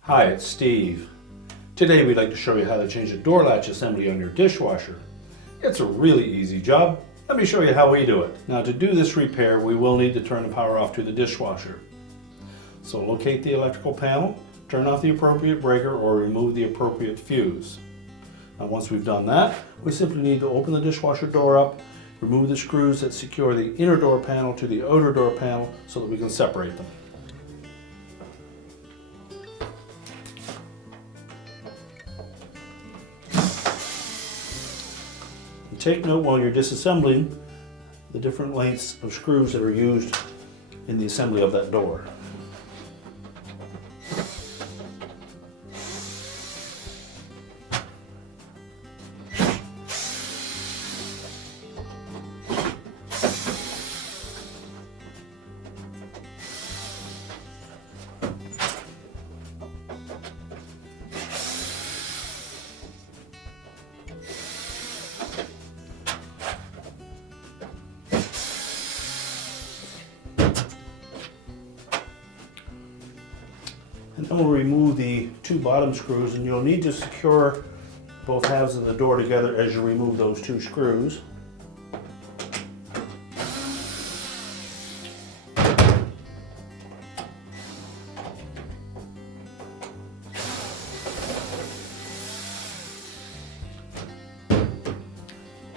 Hi, it's Steve. Today we'd like to show you how to change the door latch assembly on your dishwasher. It's a really easy job. Let me show you how we do it. Now, to do this repair, we will need to turn the power off to the dishwasher. So locate the electrical panel, turn off the appropriate breaker, or remove the appropriate fuse. Now, once we've done that, we simply need to open the dishwasher door up, remove the screws that secure the inner door panel to the outer door panel so that we can separate them. Take note while you're disassembling the different lengths of screws that are used in the assembly of that door. And then we'll remove the two bottom screws, and you'll need to secure both halves of the door together as you remove those two screws.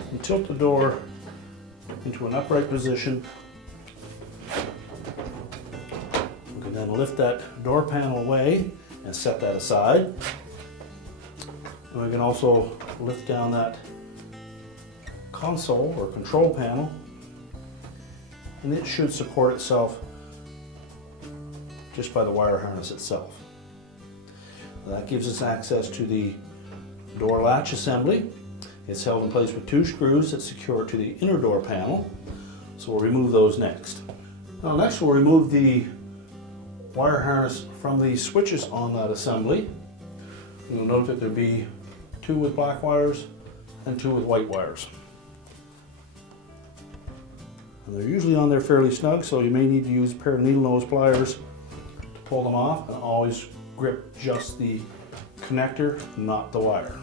And tilt the door into an upright position. Then lift that door panel away and set that aside. And we can also lift down that console or control panel, and it should support itself just by the wire harness itself. That gives us access to the door latch assembly. It's held in place with two screws that secure it to the inner door panel. So we'll remove those next. Now next we'll remove the wire harness from the switches on that assembly. You'll note that there'll be two with black wires and two with white wires. And they're usually on there fairly snug, so you may need to use a pair of needle nose pliers to pull them off, and always grip just the connector, not the wire.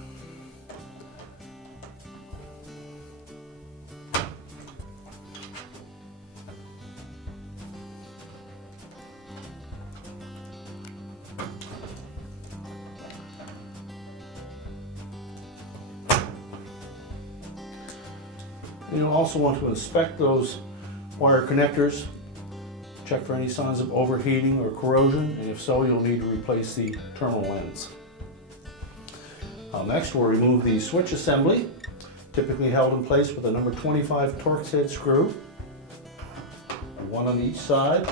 You'll also want to inspect those wire connectors, check for any signs of overheating or corrosion, and if so, you'll need to replace the terminal ends. Next, we'll remove the switch assembly, typically held in place with a number 25 Torx head screw, one on each side.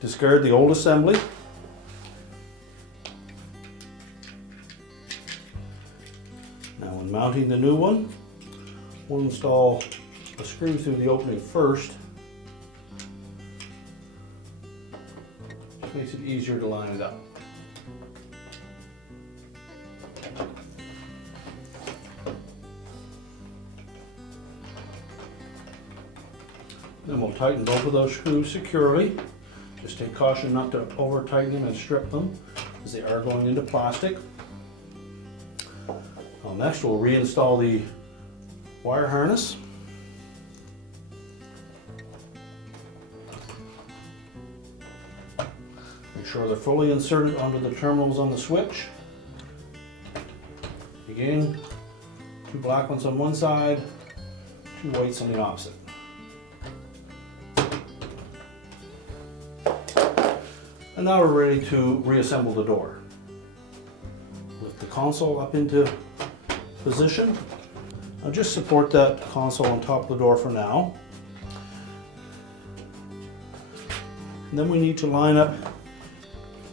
Discard the old assembly. Now when mounting the new one, we'll install a screw through the opening first. Just makes it easier to line it up. Then we'll tighten both of those screws securely. Just take caution not to over tighten them and strip them, as they are going into plastic. Next we'll reinstall the wire harness. Make sure they're fully inserted onto the terminals on the switch. Again, two black ones on one side, two whites on the opposite. And now we're ready to reassemble the door. Lift the console up into position. Now just support that console on top of the door for now. And then we need to line up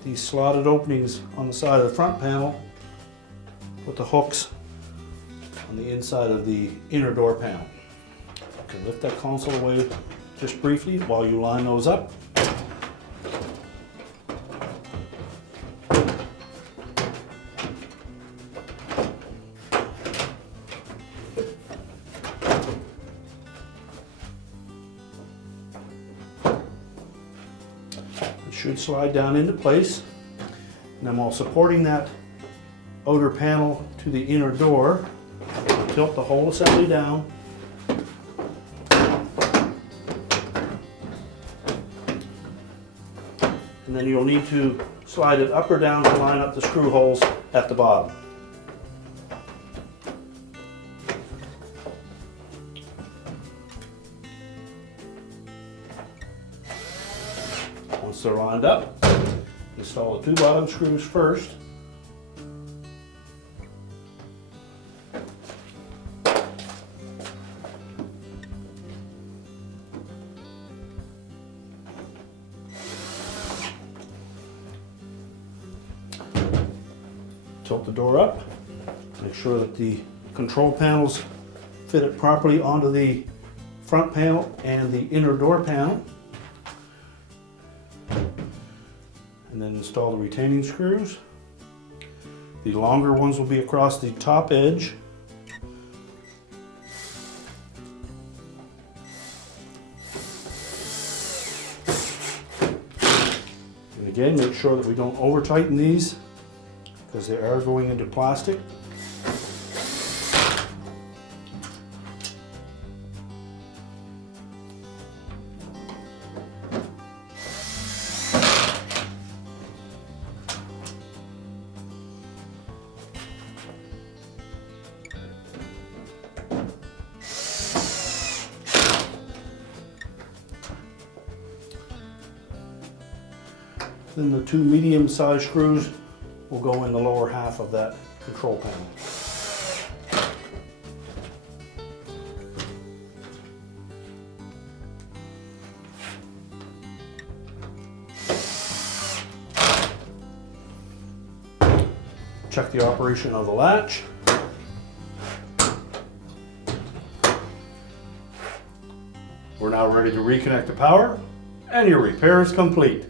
these slotted openings on the side of the front panel with the hooks on the inside of the inner door panel. Okay, lift that console away just briefly while you line those up. It should slide down into place. And I'm all supporting that outer panel to the inner door. Tilt the whole assembly down. And then you'll need to slide it up or down to line up the screw holes at the bottom. Once they're lined up, install the two bottom screws first. Tilt the door up, make sure that the control panels fit it properly onto the front panel and the inner door panel. And then install the retaining screws. The longer ones will be across the top edge. And again, make sure that we don't over tighten these, because they are going into plastic. Then the two medium-sized screws will go in the lower half of that control panel. Check the operation of the latch. We're now ready to reconnect the power, and your repair is complete.